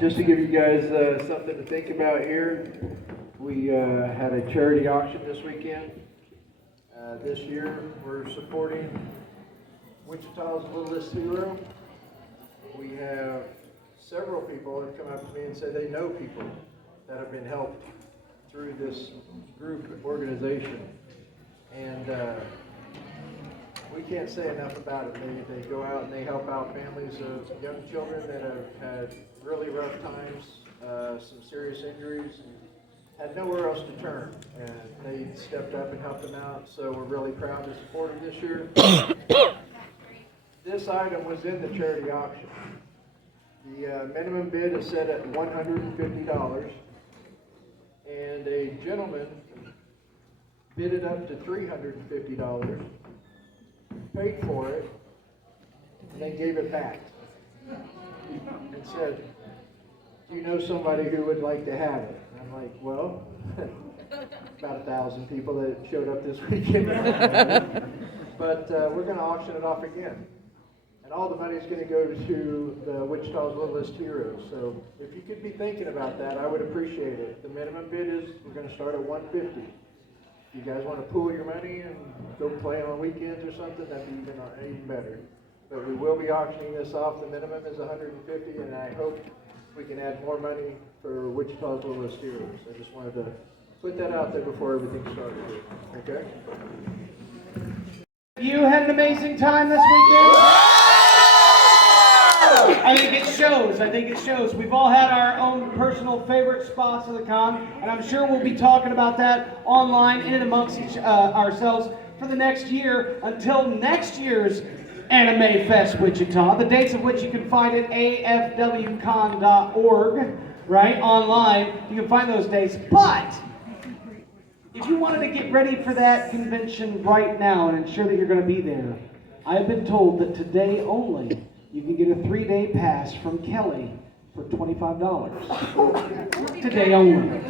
Just to give you guys something to think about here, we had a charity auction this weekend. This year, we're supporting Wichita's Littlest Hero. We have several people that come up to me and say they know people that have been helped through this group organization. And we can't say enough about it. They go out and they help out families of young children that have had really rough times, some serious injuries, and had nowhere else to turn. And they stepped up and helped them out, so we're really proud to support them this year. This item was in the charity auction. The minimum bid is set at $150, and a gentleman bid it up to $350, paid for it, and then gave it back and said, "Do you know somebody who would like to have it?" And I'm like, "Well, about 1,000 people that showed up this weekend." But we're going to auction it off again. And all the money is going to go to the Wichita's Littlest Heroes. So if you could be thinking about that, I would appreciate it. The minimum bid is, we're going to start at $150. If you guys want to pool your money and go play on weekends or something, that'd be even better. But we will be auctioning this off. The minimum is $150, and I hope we can add more money for Wichita's Littlest Heroes. I just wanted to put that out there before everything started here. Okay? You had an amazing time this weekend? I think it shows. We've all had our own personal favorite spots of the con, and I'm sure we'll be talking about that online in and amongst ourselves for the next year until next year's Anime Fest Wichita, the dates of which you can find at afwcon.org, right, online. You can find those dates, but if you wanted to get ready for that convention right now and ensure that you're going to be there, I've been told that today only you can get a 3-day pass from Kelly for $25. Today only.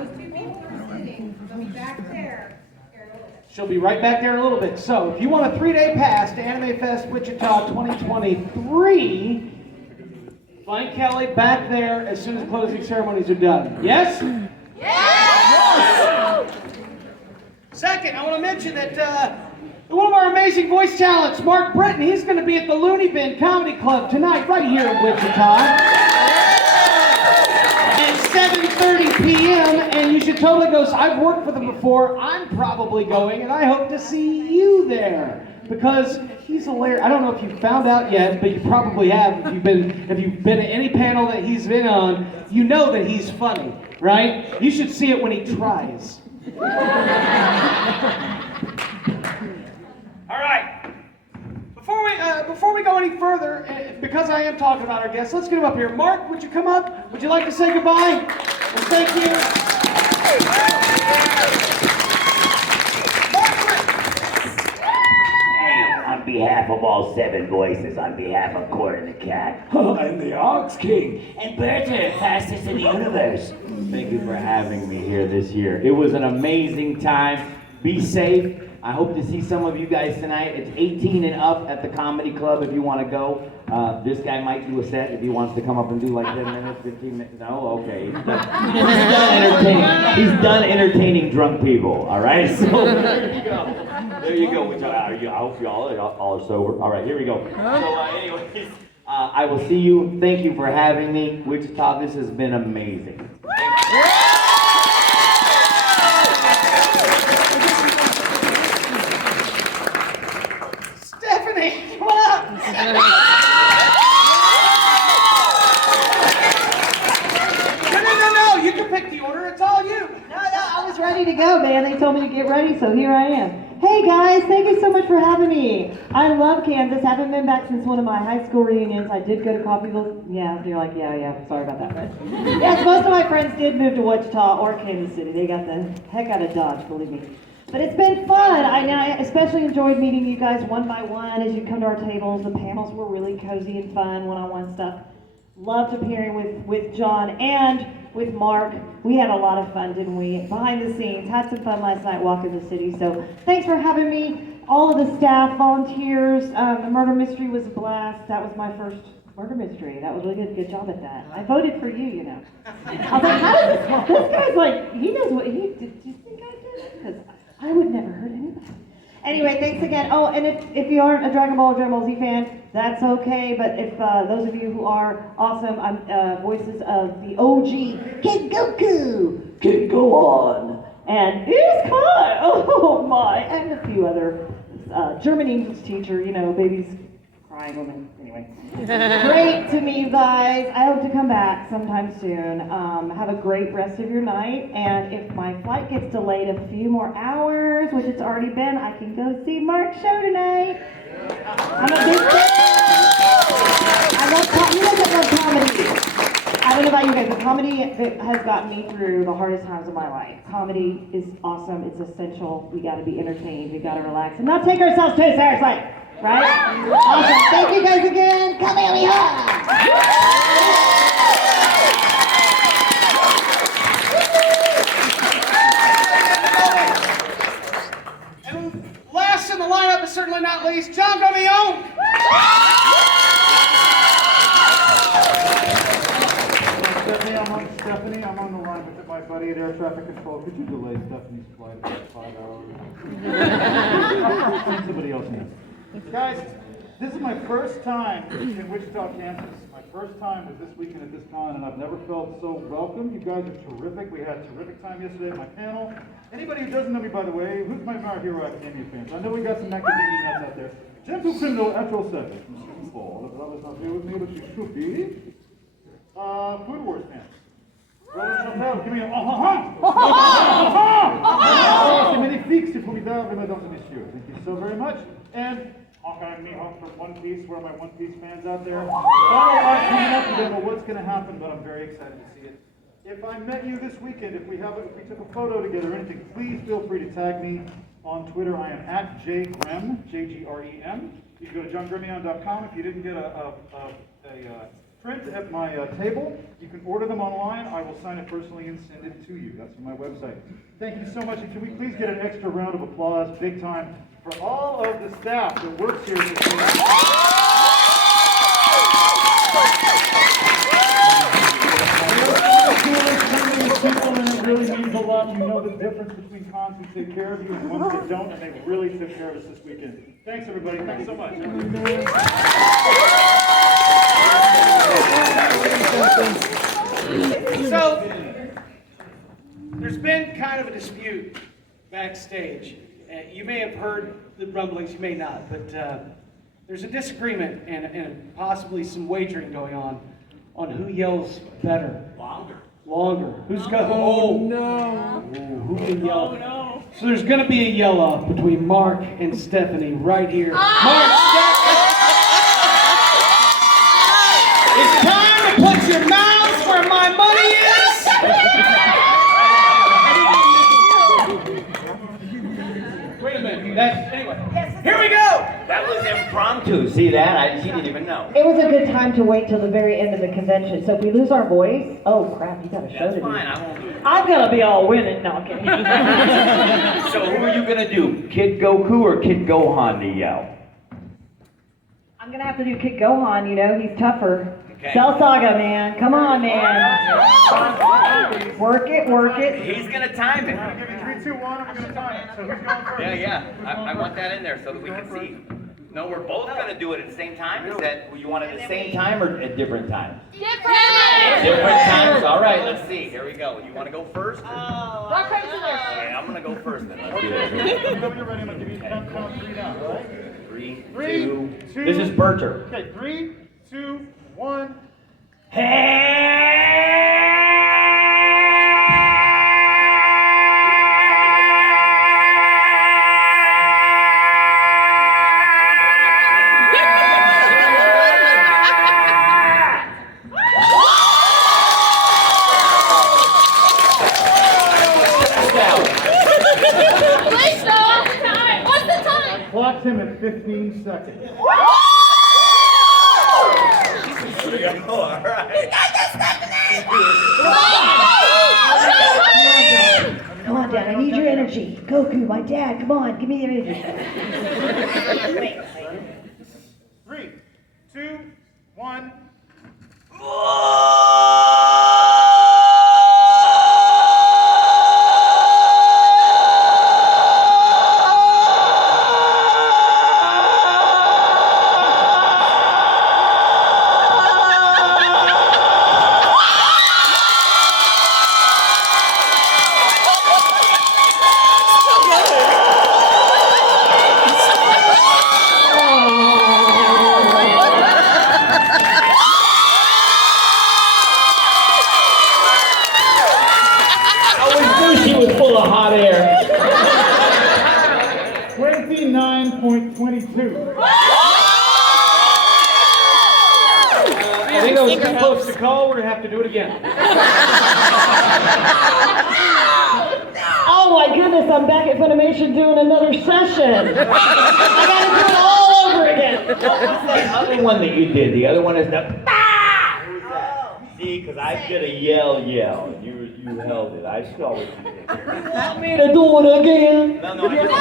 She'll be right back there in a little bit. So if you want a 3-day pass to Anime Fest Wichita 2023, find Kelly back there as soon as closing ceremonies are done. Yes? Yes! Second, I want to mention that one of our amazing voice talents, Mark Britton, he's going to be at the Looney Bin Comedy Club tonight, right here in Wichita, at 7:30 p.m., and you should totally go. I've worked with him before. I'm probably going, and I hope to see you there, because he's hilarious. I don't know if you've found out yet, but you probably have. If you've been at any panel that he's been on, you know that he's funny, right? You should see it when he tries. All right. Before we go any further, because I am talking about our guests, let's get him up here. Mark, would you come up? Would you like to say goodbye? And thank you. On behalf of all 7 voices, on behalf of Court and the Cat, I'm the Ox King. and Bertha, fastest in the universe. Thank you for having me here this year. It was an amazing time. Be safe. I hope to see some of you guys tonight. It's 18 and up at the Comedy Club if you want to go. This guy might do a set if he wants to come up and do like 10 minutes, 15 minutes. No? Okay. He's done entertaining drunk people, all right? So there you go. There you go. I hope y'all are sober. All right, here we go. So anyways, I will see you. Thank you for having me. Wichita, this has been amazing. Stephanie, come on up. No. You can pick the order. It's all you. No, I was ready to go, man. They told me to get ready, so here I am. Hey guys, thank you so much for having me. I love Kansas. Haven't been back since one of my high school reunions. I did go to Coffeyville. Yeah, you're like, yeah. Sorry about that, but yes, most of my friends did move to Wichita or Kansas City. They got the heck out of Dodge, believe me. But it's been fun. I especially enjoyed meeting you guys one by one as you come to our tables. The panels were really cozy and fun, one-on-one stuff. Loved appearing with John and with Mark. We had a lot of fun, didn't we? Behind the scenes. Had some fun last night walking the city. So thanks for having me. All of the staff, volunteers. The murder mystery was a blast. That was my first Murder mystery. That was really good. Good job at that. I voted for you, you know. I was like, how does this guy's like, he knows what he did. Do you think I did? Because I would never hurt anybody. Anyway, thanks again. Oh, and if you aren't a Dragon Ball or Dragon Ball Z fan, that's okay. But if those of you who are awesome, I'm voices of the OG Kid Goku, Kid Go On, and Is Kai. Oh my, and a few other German English teacher. You know, babies crying women. Anyway, great to meet you guys. I hope to come back sometime soon. Have a great rest of your night. And if my flight gets delayed a few more hours, which it's already been, I can go see Mark's show tonight. I'm a big fan. I love you guys that love comedy. I don't know about you guys, but comedy has gotten me through the hardest times of my life. Comedy is awesome. It's essential. We got to be entertained. We got to relax and not take ourselves too seriously. Right? Awesome. Thank you guys again. Come here, we hug. And last in the lineup, but certainly not least, John Gomion. Stephanie, I'm on the line with my buddy at Air Traffic Control. Could you delay Stephanie's flight about 5 hours? Find somebody else in. Guys, this is my first time in Wichita, Kansas. My first time was this weekend at this con, and I've never felt so welcome. You guys are terrific. We had a terrific time yesterday at my panel. Anybody who doesn't know me, by the way, who's my My Hero Academia fans? I know we got some academia nuts out there. Gentle criminal April 7th from Season 4. The brother's not here with me, but she should be. Food Wars fans. Brother Chantal, give me a C'est magnifique, c'est formidable, mesdames et messieurs. Thank you so very much. And Hawkeye and Mihawk from One Piece. Where are my One Piece fans out there? Not a lot coming up. We don't know what's going to happen, but I'm very excited to see it. If I met you this weekend, if we took a photo together or anything, please feel free to tag me on Twitter. I am at jgrem, Jgrem. You can go to johngremion.com. If you didn't get a print at my table, you can order them online. I will sign it personally and send it to you. That's my website. Thank you so much. And can we please get an extra round of applause, big time, for all of the staff that works here this week. People, and it really means a lot. You know the difference between cons who take care of you and ones that don't, and they really took care of us this weekend. Thanks, everybody. Thanks so much. So, there's been kind of a dispute backstage. You may have heard the rumblings, you may not, but there's a disagreement and possibly some wagering going on who yells better. Longer. Who's got? Oh no! Who can yell? Oh no! So there's going to be a yell-off between Mark and Stephanie right here. Mark, it's time to put your mouths where my money is. Wait a minute. Anyway, here we go. That was impromptu. See that? She didn't even know. It was a good time to wait till the very end of the convention. So if we lose our voice, oh crap, you got a show That's to do. fine. I won't do it. I'm gonna be all winning. No, I'm kidding. So who are you gonna do? Kid Goku or Kid Gohan to yell? I'm gonna have to do Kid Gohan. You know, he's tougher. Okay. Cell Saga, man. Come on, man. Work it, work it. He's gonna time it. I'll give you 3, 2, 1, and we're going to time it. So who's going first? Yeah. I want that in there so that we can see. No, we're both gonna do it at the same time? Is that, you want it at the same time or at different times? Different times? All right, let's see. Here we go. You wanna go first? Rock, paper, scissors. Okay, I'm gonna go first then. Let's do this. Whenever you're ready, I'm going to give you count 3 down, all right? 3, 3, 2. 2. This is Berter. Okay, 3, 2, 1. Please stop. What's the time? Clocked him at 15 seconds. All right. Come on, Dad. I need your energy. Goku, my dad. Come on, give me your energy. 3, 2, 1. close to call, we're gonna have to do it again. Oh my goodness, I'm back at Funimation doing another session. I gotta do it all over again. What's that other one that you did? The other one is the ah! Who was that? See, because I did a yell. You held it. I saw what you did. Want me to do it again? No, I just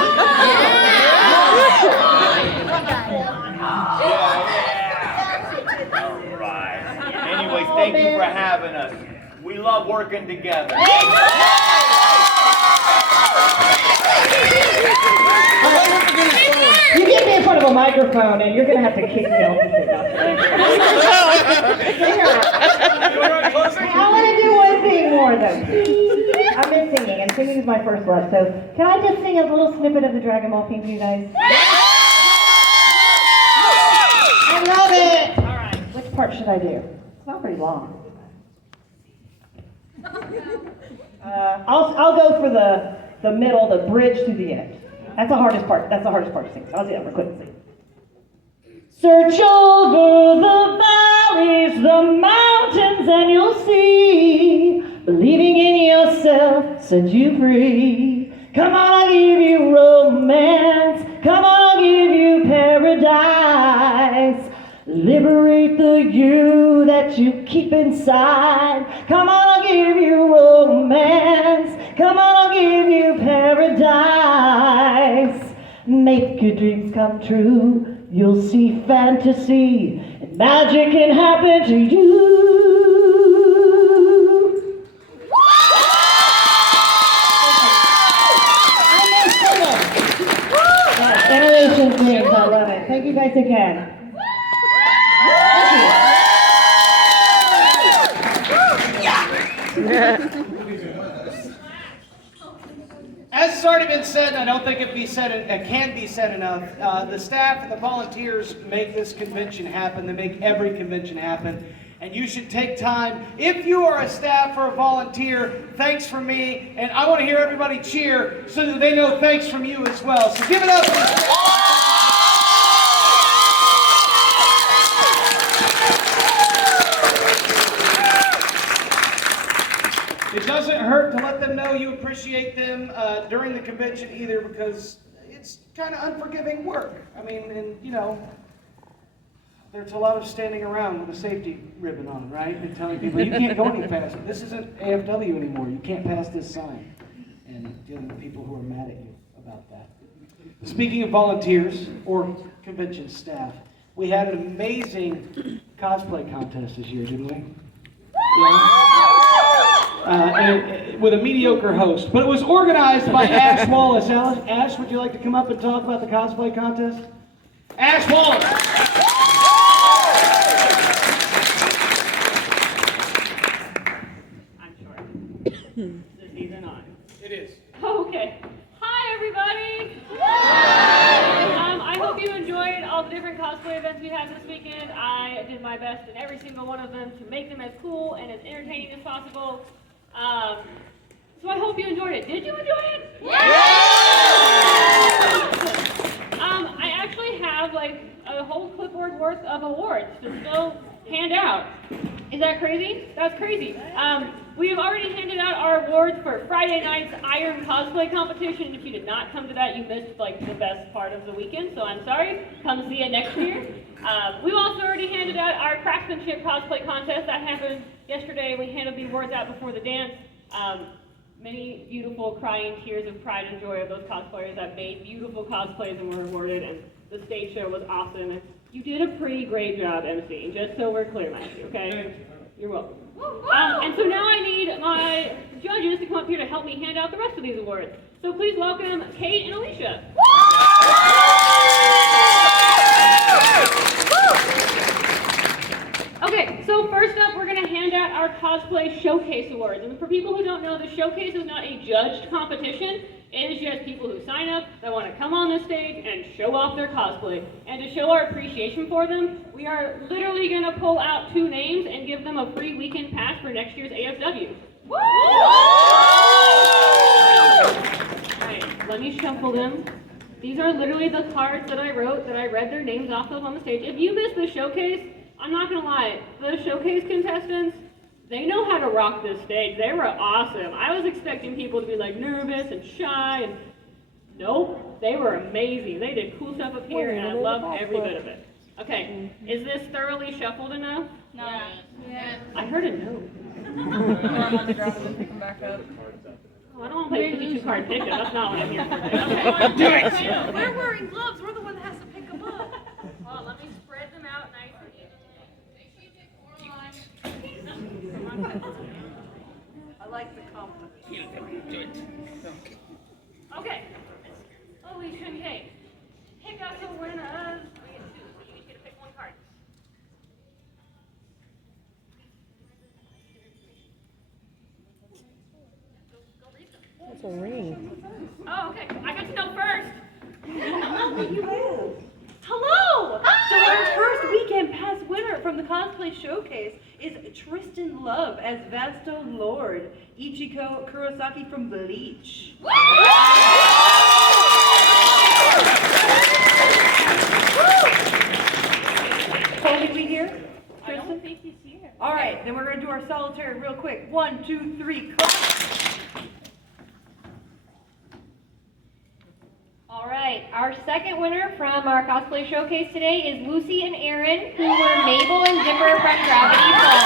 All right. Anyways, thank you for having us. We love working together. You get me in front of a microphone and you're gonna have to kick me off the stage. I want to do one thing more though. I've been singing, and singing is my first love. So can I just sing a little snippet of the Dragon Ball theme for you guys? I love it. All right. Which part should I do? It's not very long. I'll go for the middle, the bridge to the end. That's the hardest part. That's the hardest part to sing. So I'll do that real quick. Search over the valleys, the mountains, and you'll see. Believing in yourself set you free. Come on, I'll give you romance. Come on, I'll give you paradise. Liberate the you that you keep inside. Come on, I'll give you romance. Come on, I'll give you paradise. Make your dreams come true. You'll see fantasy, and magic can happen to you. Innovation things, I love it. Thank you guys again. As has already been said, and I don't think it can be said enough, the staff and the volunteers make this convention happen. They make every convention happen. And you should take time. If you are a staff or a volunteer, thanks from me. And I want to hear everybody cheer so that they know thanks from you as well. So give it up. It doesn't hurt to let them know you appreciate them during the convention either, because it's kind of unforgiving work. I mean, and you know, there's a lot of standing around with a safety ribbon on, right? And telling people, you can't go any faster. This isn't AFW anymore. You can't pass this sign. And dealing with people who are mad at you about that. Speaking of volunteers or convention staff, we had an amazing cosplay contest this year, didn't we? Yeah. With a mediocre host. But it was organized by Ash Wallace. Ash, would you like to come up and talk about the cosplay contest? Ash Wallace! I'm sure. This season on. It is. Okay. Hi, everybody! I hope you enjoyed all the different cosplay events we had this weekend. I did my best in every single one of them to make them as cool and as entertaining as possible. So I hope you enjoyed it. Did you enjoy it? I actually have like a whole clipboard worth of awards to still hand out. Is that crazy? That's crazy. We have already handed out our awards for Friday night's Iron Cosplay Competition. If you did not come to that, you missed like the best part of the weekend, so I'm sorry. Come see it next year. We've also already handed out our Craftsmanship Cosplay Contest. That happened yesterday. We handed the awards out before the dance. Many beautiful crying tears of pride and joy of those cosplayers that made beautiful cosplays and were awarded, and the stage show was awesome. And you did a pretty great job emceeing, just so we're clear, Matthew, okay? You're welcome. And so now I need my judges to come up here to help me hand out the rest of these awards. So please welcome Kate and Alicia. Okay, so first up, we're going to hand out our Cosplay Showcase Awards. And for people who don't know, the Showcase is not a judged competition. It is just people who sign up that want to come on this stage and show off their cosplay. And to show our appreciation for them, we are literally going to pull out 2 names and give them a free weekend pass for next year's AFW. Woo! Alright, let me shuffle them. These are literally the cards that I wrote, that I read their names off of on the stage. If you missed the showcase, I'm not gonna lie, the showcase contestants, they know how to rock this stage. They were awesome. I was expecting people to be like nervous and shy, and nope, they were amazing. They did cool stuff up here, and I loved every bit of it. Okay, is this thoroughly shuffled enough? No. Yeah. I heard a no. Oh, I don't want to play 52-card pickup. That's not what I'm here for. Okay. Do it. We're wearing gloves. We're the one that has to pick them up. Well, let me spread them out nice and I like the compliment. Okay. Alicia and Kate, pick us a winner. We get two, so you each get to pick one card. Go read them. That's a ring. Oh, okay. I got to go first. Hello! So our first weekend pass winner from the cosplay showcase is Tristan Love as Vasto Lord, Ichiko Kurosaki from Bleach. Tony, we here? I don't think he's here. All right, then we're gonna do our solitaire real quick. 1, 2, 3, clap. All right, our second winner from our cosplay showcase today is Lucy and Aaron, who were Mabel and Dipper from Gravity Falls.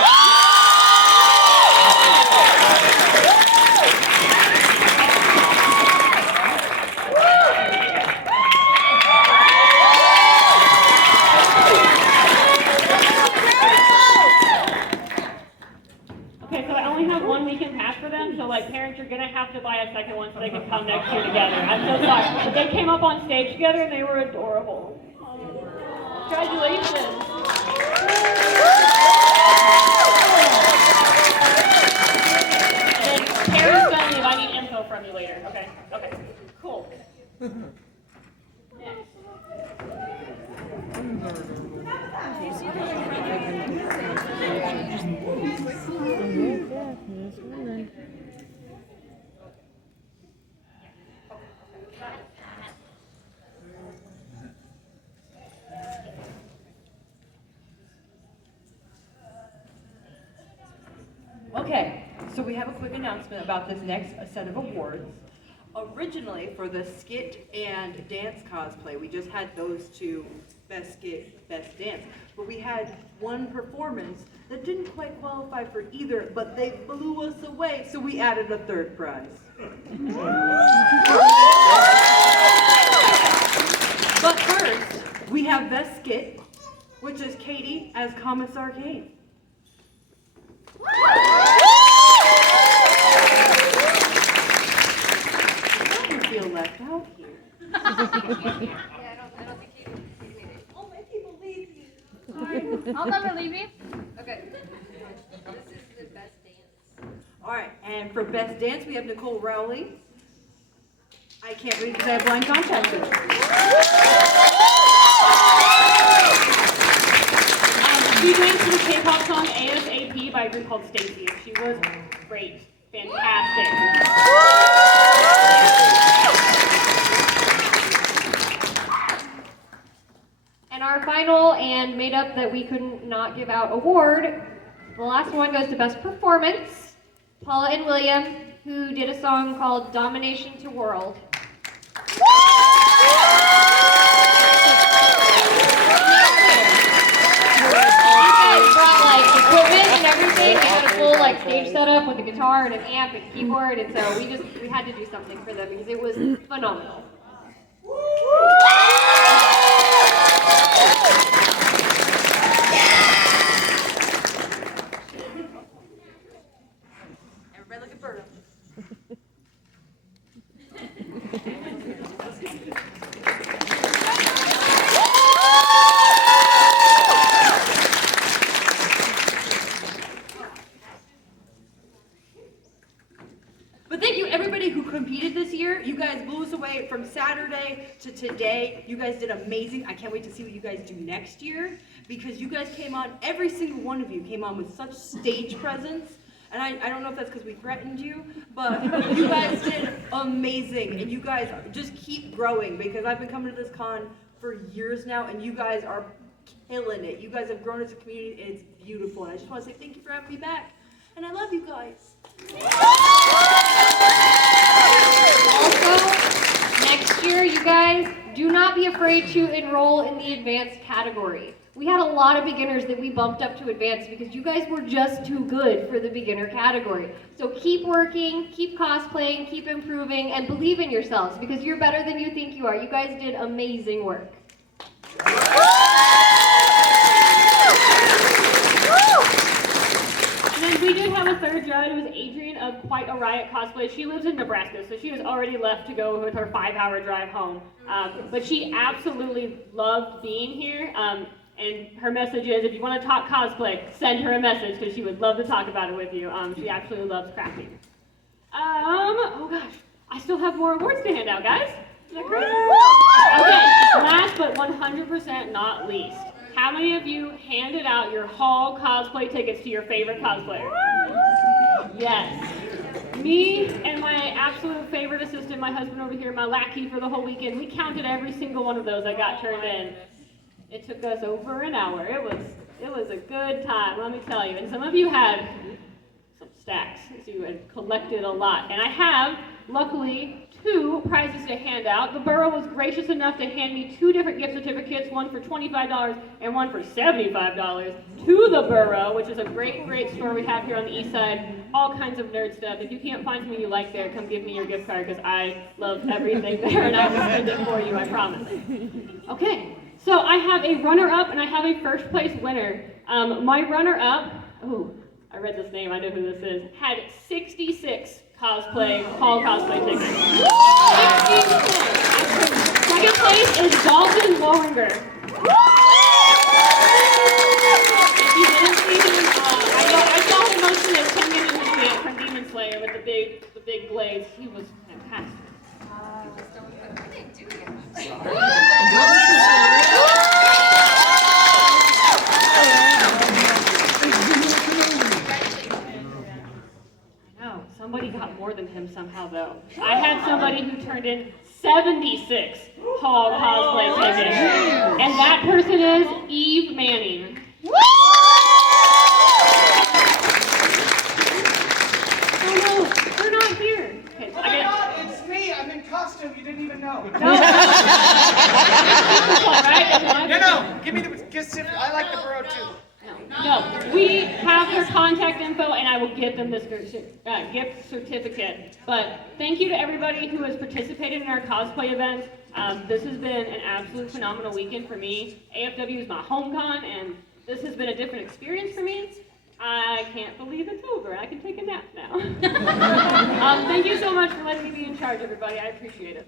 Okay, so I only have one weekend pass for them, so like parents, you're gonna have to buy a second one so they can come next year together. I'm so sorry. But they came up on stage together and they were adorable. Congratulations. And then parents gonna leave. I need info from you later. Okay. Okay. Cool. Next. Okay, so we have a quick announcement about this next set of awards. Originally, for the skit and dance cosplay, we just had those two, best skit, best dance. But we had one performance that didn't quite qualify for either, but they blew us away, so we added a third prize. But first, we have best skit, which is Katie as Commissar Kane. I feel left out here. Oh, my people leave you. Sorry. I'll never leave you. Okay. This is the best dance. All right, and for best dance, we have Nicole Rowley. I can't read because I have blind contact. She danced to the K-pop song ASAP by a group called Stacy, and she was great. Fantastic. And our final and made up that we couldn't not give out award, the last one goes to Best Performance, Paula and William, who did a song called Domination to World. Brought like equipment and everything. They had a full like stage setup with a guitar and an amp and keyboard, and so we had to do something for them because it was phenomenal. Everybody look at Berta. But thank you everybody who competed this year. You guys blew us away from Saturday to today. You guys did amazing. I can't wait to see what you guys do next year because you guys came on, every single one of you came on with such stage presence. And I don't know if that's because we threatened you, but you guys did amazing. And you guys just keep growing because I've been coming to this con for years now and you guys are killing it. You guys have grown as a community, and it's beautiful. And I just want to say thank you for having me back. And I love you guys. Also, next year, you guys, do not be afraid to enroll in the advanced category. We had a lot of beginners that we bumped up to advanced because you guys were just too good for the beginner category. So keep working, keep cosplaying, keep improving, and believe in yourselves because you're better than you think you are. You guys did amazing work. And then we did have a third judge. It was Adrian of Quite a Riot Cosplay. She lives in Nebraska, so she was already left to go with her 5-hour drive home. But she absolutely loved being here. And her message is, if you want to talk cosplay, send her a message because she would love to talk about it with you. She absolutely loves crafting. Oh gosh, I still have more awards to hand out, guys. Is that crazy? Okay, last but 100% not least. How many of you handed out your hall cosplay tickets to your favorite cosplayer? Yes. Me and my absolute favorite assistant, my husband over here, my lackey for the whole weekend, we counted every single one of those that got turned in. It took us over an hour. It was a good time, let me tell you. And some of you had some stacks, so you had collected a lot. And I have, luckily, 2 prizes to hand out. The borough was gracious enough to hand me 2 different gift certificates, one for $25 and one for $75 to the borough, which is a great, great store we have here on the east side. All kinds of nerd stuff. If you can't find something you like there, come give me your gift card because I love everything there and I will spend it for you, I promise. Okay. So I have a runner-up and I have a first place winner. My runner-up, oh, I read this name, I know who this is, had 66 hall cosplay tickets. 66! Second place is Dalton Loringer. If you didn't see him, I saw him mostly as 10-minute movement from Demon Slayer with the big blades. He was fantastic. What did they do here? Somebody got more than him somehow, though. I had somebody who turned in 76 hall cosplay tickets, and that person is Eve Manning. Oh no, they're not here. Okay, so It's me. I'm in costume. You didn't even know. No, Give me the gift. I like the bro too. No, we have their contact info and I will get them this gift certificate. But thank you to everybody who has participated in our cosplay events. This has been an absolute phenomenal weekend for me. AFW is my home con and this has been a different experience for me. I can't believe it's over. I can take a nap now. Thank you so much for letting me be in charge, everybody. I appreciate it.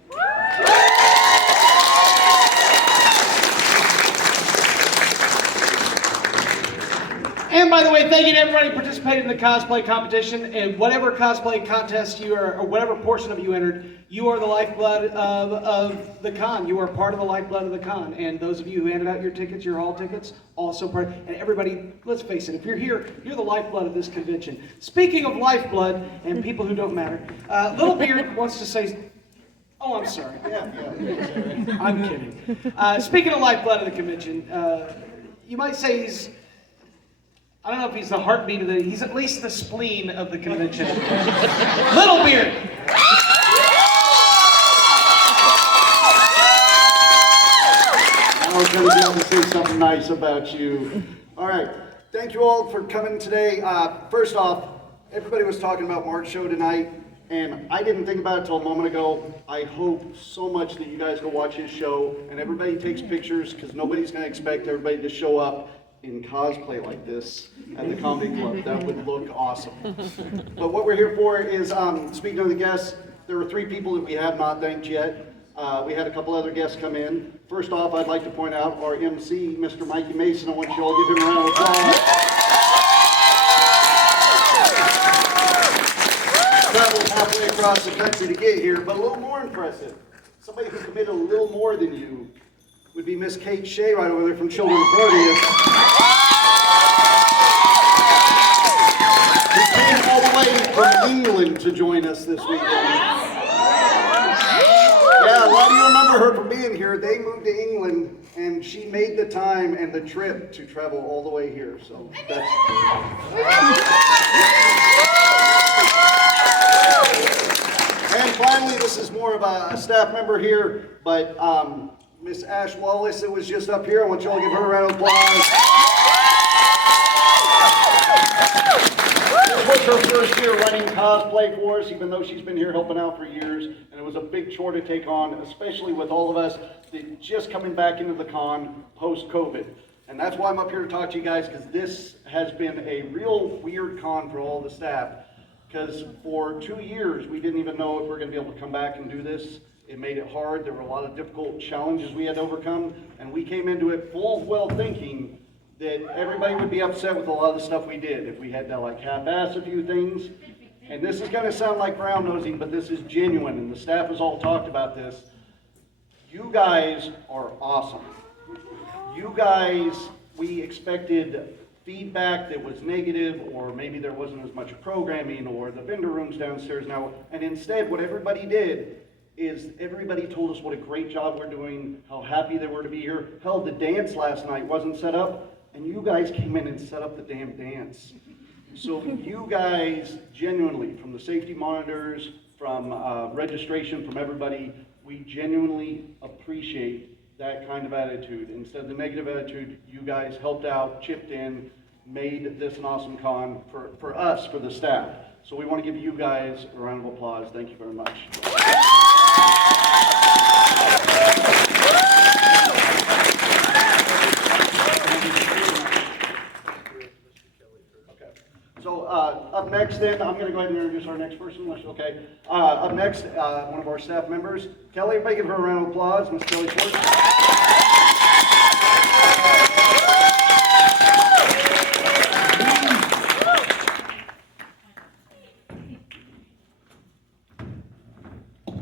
And by the way, thank you to everybody who participated in the cosplay competition. And whatever cosplay contest you are, or whatever portion of you entered, you are the lifeblood of the con. You are part of the lifeblood of the con. And those of you who handed out your tickets, your hall tickets, also part. And everybody, let's face it, if you're here, you're the lifeblood of this convention. Speaking of lifeblood and people who don't matter, Little Beard wants to say. Oh, I'm sorry. I'm kidding. Speaking of lifeblood of the convention, you might say he's. I don't know if he's the heartbeat of the, he's at least the spleen of the convention. Little Beard! I was going to be able to say something nice about you. All right, thank you all for coming today. First off, everybody was talking about Mark's show tonight, and I didn't think about it until a moment ago. I hope so much that you guys go watch his show, and everybody takes pictures, because nobody's going to expect everybody to show up in cosplay like this at the comedy club. That would look awesome. But what we're here for is, speaking of the guests, there are 3 people that we have not thanked yet. We had a couple other guests come in. First off, I'd like to point out our MC, Mr. Mikey Mason. I want you all to give him a round of applause. Traveled halfway across the country to get here, but a little more impressive, somebody who committed a little more than you would be Miss Kate Shea right over there from Children of Proteus. Who came all the way from England to join us this weekend. Yeah, a lot of you remember her from being here. They moved to England and she made the time and the trip to travel all the way here, so that's... And finally, this is more of a staff member here, but Miss Ash Wallace that was just up here, I want y'all to give her a round of applause. This was her first year running cosplay for us, even though she's been here helping out for years, and it was a big chore to take on, especially with all of us that just coming back into the con post-COVID. And that's why I'm up here to talk to you guys, because this has been a real weird con for all the staff. Because for 2 years, we didn't even know if we were going to be able to come back and do this. It made it hard. There were a lot of difficult challenges we had to overcome. And we came into it full well thinking that everybody would be upset with a lot of the stuff we did. If we had to like half-ass a few things. And this is going to sound like brown nosing, but this is genuine. And the staff has all talked about this. You guys are awesome. You guys, we expected feedback that was negative, or maybe there wasn't as much programming, or the vendor room's downstairs now, and instead what everybody did is everybody told us what a great job we're doing, how happy they were to be here. Hell, the dance last night wasn't set up, and you guys came in and set up the damn dance. So you guys, genuinely, from the safety monitors, from registration, from everybody, we genuinely appreciate that kind of attitude. Instead of the negative attitude, you guys helped out, chipped in, made this an awesome con for us, for the staff. So we want to give you guys a round of applause. Thank you very much. Okay. So up next then, I'm going to go ahead and introduce our next person. Okay. Up next, one of our staff members, Kelly. Everybody give her a round of applause. Miss Kelly Schwartz.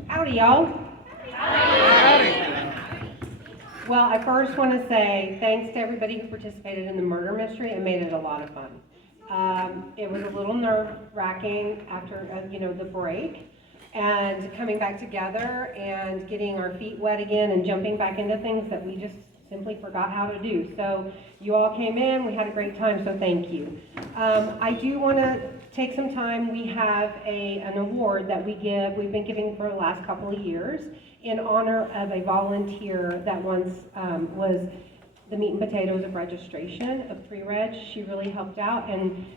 Howdy, y'all. Howdy. Well, I first want to say thanks to everybody who participated in the murder mystery and made it a lot of fun. It was a little nerve-wracking after, the break, and coming back together and getting our feet wet again and jumping back into things that we just simply forgot how to do. So you all came in, we had a great time, so thank you. I do want to take some time. We have an award that we've been giving for the last couple of years in honor of a volunteer that once was the meat and potatoes of registration, of pre-reg. She really helped out, and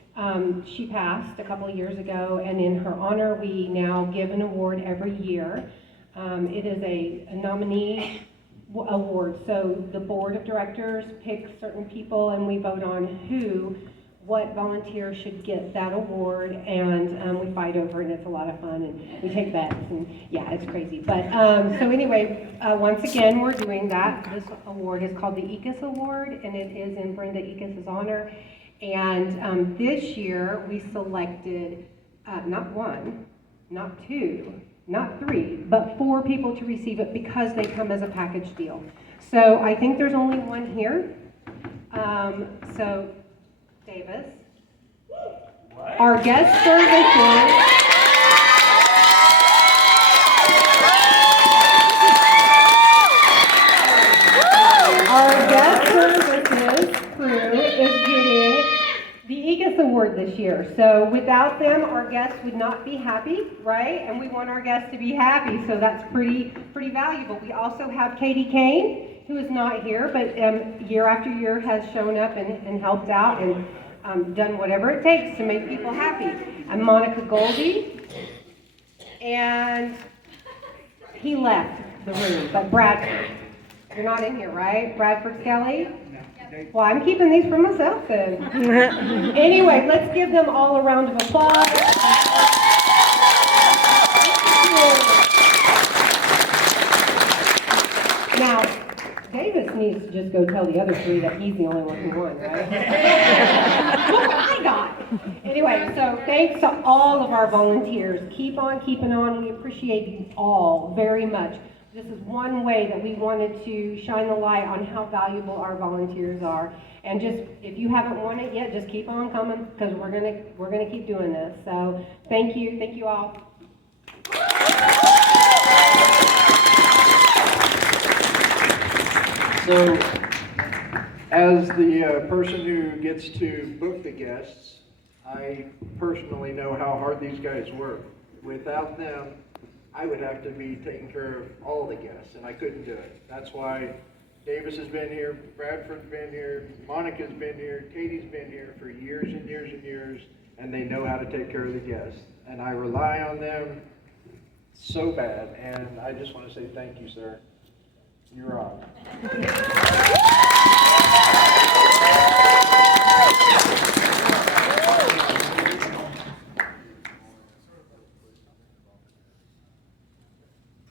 she passed a couple of years ago, and in her honor, we now give an award every year. It is a nominee award, so the board of directors picks certain people, and we vote on what volunteer should get that award, and we fight over it, and it's a lot of fun, and we take bets, and yeah, it's crazy. But so anyway, once again, we're doing that. This award is called the ECUS Award, and it is in Brenda ECUS's honor. And this year, we selected not one, not two, not three, but 4 people to receive it because they come as a package deal. So I think there's only one here. So Davis. What? Our guest services. Our guest services crew is getting the EGIS Award this year. So without them, our guests would not be happy, right? And we want our guests to be happy, so that's pretty valuable. We also have Katie Kane, who is not here, but year after year has shown up and helped out and done whatever it takes to make people happy. And Monica Goldie, and he left the room, but Bradford. You're not in here, right? Bradford Skelly? Well, I'm keeping these for myself then. Anyway, let's give them all a round of applause. Now, Davis needs to just go tell the other 3 that he's the only one who won, right? Look what I got! Anyway, so thanks to all of our volunteers. Keep on keeping on. We appreciate you all very much. This is one way that we wanted to shine the light on how valuable our volunteers are. And just, if you haven't won it yet, just keep on coming, because we're gonna keep doing this. So thank you all. So, as the person who gets to book the guests, I personally know how hard these guys work. Without them, I would have to be taking care of all the guests, and I couldn't do it. That's why Davis has been here, Bradford's been here, Monica's been here, Katie's been here for years and years and years, and they know how to take care of the guests. And I rely on them so bad, and I just want to say thank you, sir. You're on.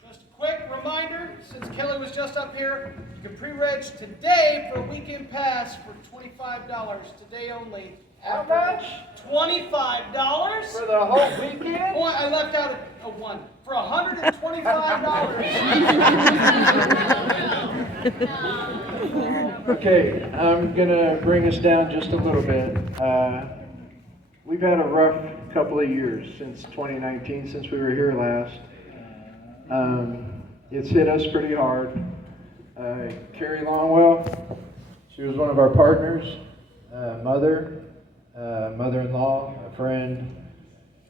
Just a quick reminder, since Kelly was just up here, you can pre-reg today for a weekend pass for $25, today only. How much? $25? For the whole weekend? Boy, I left out a one. For $125. Okay, I'm gonna bring us down just a little bit. We've had a rough couple of years since 2019, since we were here last. It's hit us pretty hard. Carrie Longwell, she was one of our partners, mother-in-law, a friend.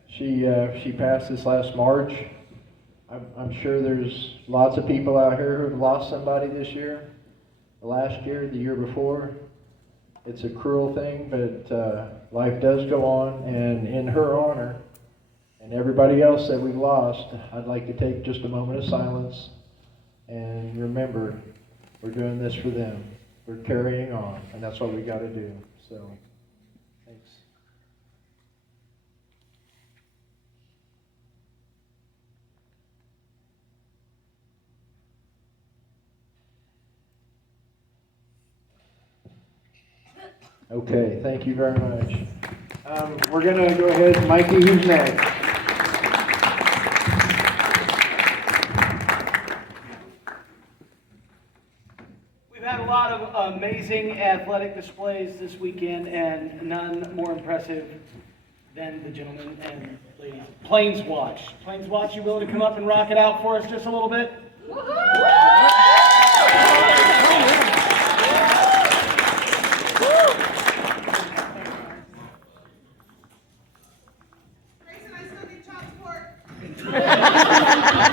She passed this last March. I'm sure there's lots of people out here who've lost somebody this year, last year, the year before. It's a cruel thing, but life does go on, and in her honor, and everybody else that we've lost, I'd like to take just a moment of silence and remember, we're doing this for them. We're carrying on, and that's what we got to do. So, thanks. Okay, thank you very much. We're going to go ahead. Mikey, who's next? We've had a lot of amazing athletic displays this weekend, and none more impressive than the gentlemen and ladies. Plains Watch. Plains Watch, you willing to come up and rock it out for us just a little bit?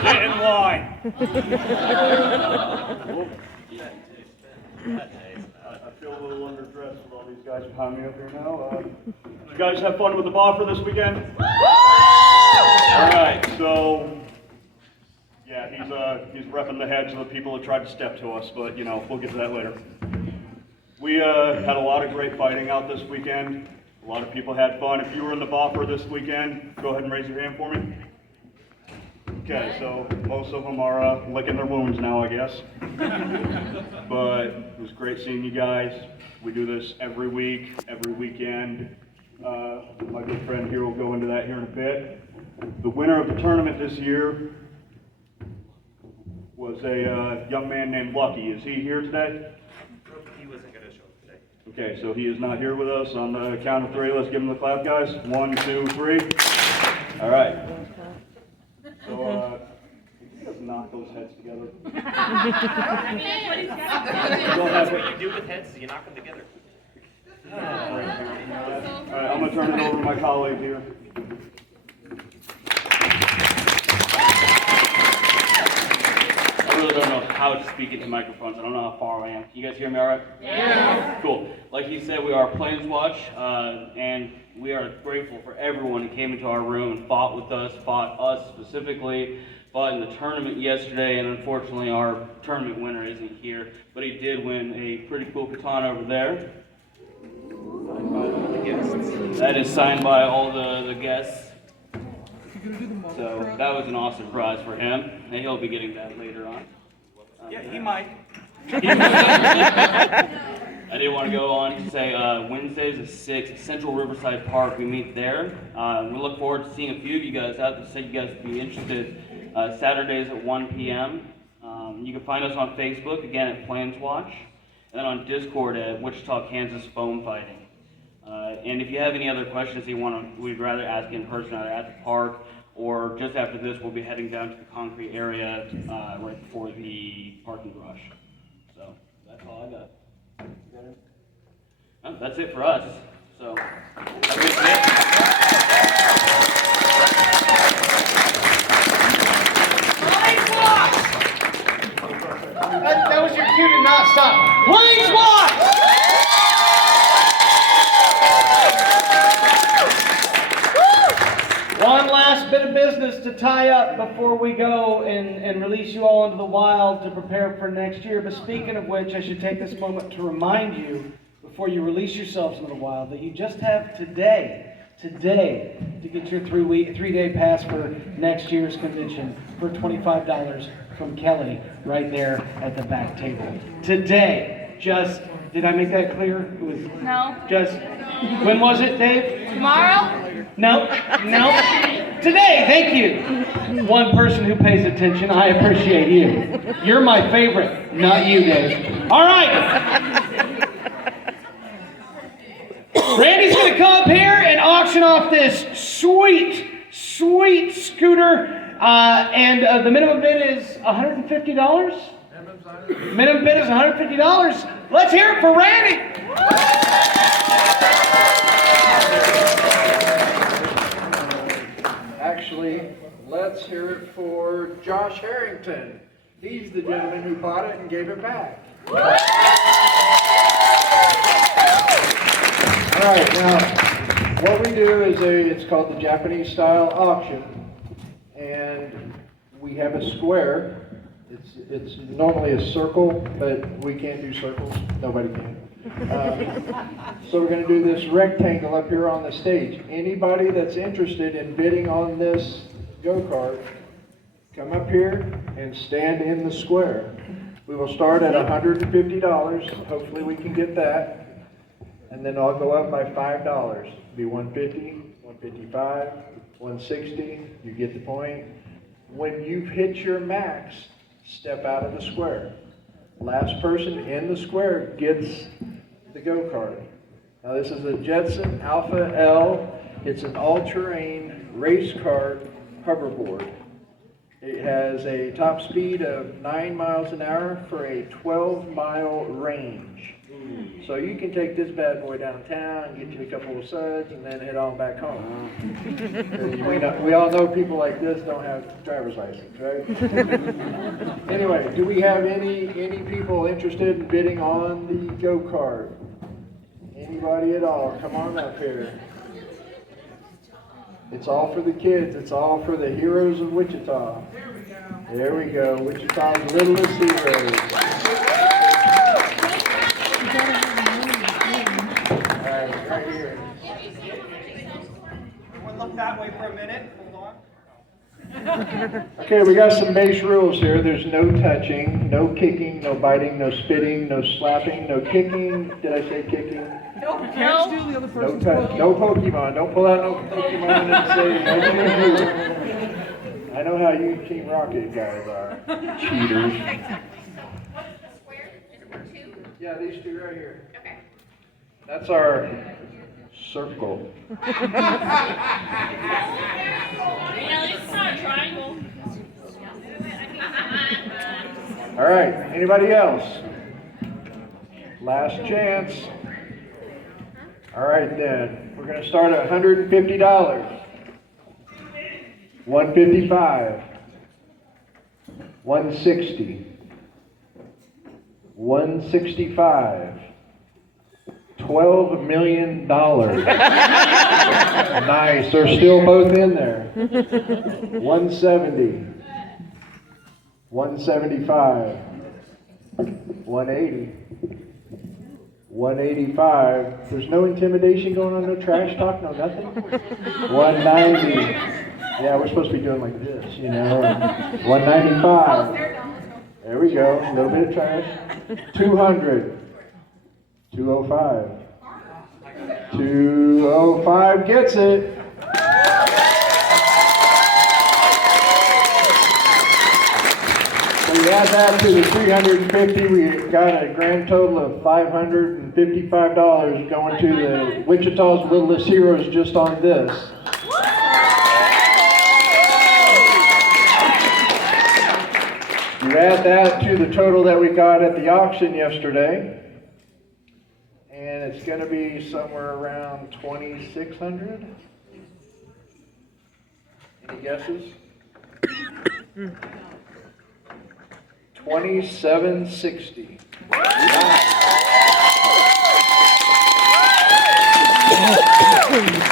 Get in line. I feel a little underdressed with all these guys behind me up here now. Did you guys have fun with the boffer this weekend? All right, so yeah, he's repping the heads of the people that tried to step to us, but you know, we'll get to that later. We had a lot of great fighting out this weekend. A lot of people had fun. If you were in the boffer this weekend, go ahead and raise your hand for me. Okay, so most of them are licking their wounds now, I guess. But it was great seeing you guys. We do this every week, every weekend. My good friend here will go into that here in a bit. The winner of the tournament this year was a young man named Lucky. Is he here today? He wasn't going to show up today. Okay, so he is not here with us. On the count of three, let's give him the clap, guys. 1, 2, 3. All right. So, you guys knock those heads together. That's what you do with heads, you knock them together. All right, I'm going to turn it over to my colleague here. I really don't know how to speak into microphones. I don't know how far I am. Can you guys hear me all right? Yeah. Cool. Like he said, we are Plains Watch, and we are grateful for everyone who came into our room and fought with us, fought us specifically, fought in the tournament yesterday, and unfortunately our tournament winner isn't here, but he did win a pretty cool katana over there. That is signed by all the guests. So that was an awesome prize for him, and he'll be getting that later on. Yeah, he might. I did want to go on to say Wednesdays at 6, Central Riverside Park. We meet there. We look forward to seeing a few of you guys out there. Said you guys would be interested. Saturdays at 1 p.m. You can find us on Facebook, again at Plains Watch, and then on Discord at Wichita, Kansas Foam Fighting. And if you have any other questions we'd rather ask in person, either at the park or just after this, we'll be heading down to the concrete area right before the parking garage. So, That's all I got. That's it for us. So, have a good day. That was your cue to not stop. Planes watch! One last bit of business to tie up before we go and release you all into the wild to prepare for next year. But speaking of which, I should take this moment to remind you, before you release yourselves into the wild, that you just have today to get your three-day pass for next year's convention for $25 from Kelly right there at the back table. Today, did I make that clear? It was No. When was it, Dave? Tomorrow? No. Today, thank you. One person who pays attention, I appreciate you. You're my favorite, not you, Dave. All right. Randy's going to come up here and auction off this sweet scooter. And the minimum bid is $150. Minimum bid is $150. Let's hear it for Randy. Actually, let's hear it for Josh Harrington. He's the gentleman who bought it and gave it back. All right, now, what we do is it's called the Japanese style auction. And we have a square. It's normally a circle, but we can't do circles. Nobody can. So we're going to do this rectangle up here on the stage. Anybody that's interested in bidding on this go-kart, come up here and stand in the square. We will start at $150. Hopefully we can get that. And then I'll go up by $5. Be $150, $155, $160. You get the point. When you've hit your max, step out of the square. Last person in the square gets the go-kart. Now this is a Jetson Alpha L. It's an all-terrain race car hoverboard. It has a top speed of 9 miles an hour for a 12-mile range. So you can take this bad boy downtown, get you a couple of suds, and then head on back home. We all know people like this don't have driver's license, right? Anyway, do we have any people interested in bidding on the go-kart? Anybody at all? Come on up here. It's all for the kids. It's all for the heroes of Wichita. There we go. Wichita's littlest heroes. Right here. Everyone look that way for a minute. Hold on. Okay, we got some base rules here. There's no touching, no kicking, no biting, no spitting, no slapping, no kicking. Did I say kicking? No. No touch, no Pokemon. Don't pull out no Pokemon and say no. I know how you Team Rocket guys are. Cheaters. Yeah, these two right here. Okay. That's our circle. At least it's not a triangle. All right, anybody else? Last chance. All right then, we're gonna start at $150. $155. $160. $165. $12 million. Nice, they're still both in there. $170. $175. $180. $185. There's no intimidation going on, no trash talk, no nothing. $190. Yeah, we're supposed to be doing like this, you know. $195. There we go, a little bit of trash. $200. $205. $205 gets it. So you add that to the $350, we got a grand total of $555 going to the Wichita's Littlest Heroes just on this. You add that to the total that we got at the auction yesterday, and it's gonna be somewhere around 2,600. Any guesses? 2,760.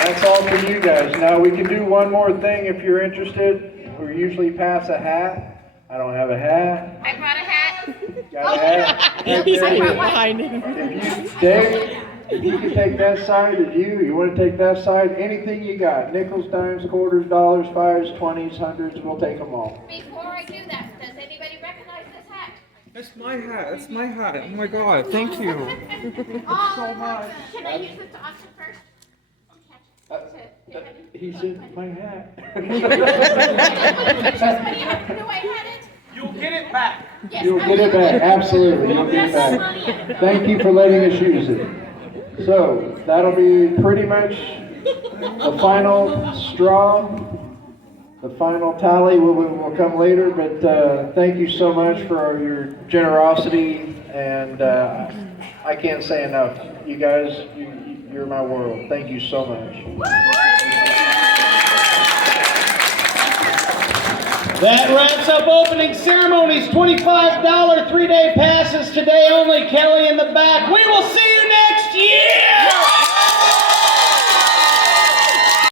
That's all for you guys. Now, we can do one more thing if you're interested. We usually pass a hat. I don't have a hat. I brought a hat. Got a hat? I brought one. Dave, if you can take that side, you want to take that side, anything you got, nickels, dimes, quarters, dollars, fives, 20s, hundreds, we'll take them all. Before I do that, does anybody recognize this hat? That's my hat. That's my hat. Oh my God. Thank you. So much. Can I use this to auction first? He said, my hat. You'll get it back. You'll get it back, absolutely, you'll get it back. Thank you for letting us use it. So, that'll be pretty much the final straw. The final tally will come later, but thank you so much for your generosity, and I can't say enough. You guys, you're my world. Thank you so much. That wraps up opening ceremonies. $25 3-day passes today only. Kelly in the back. We will see you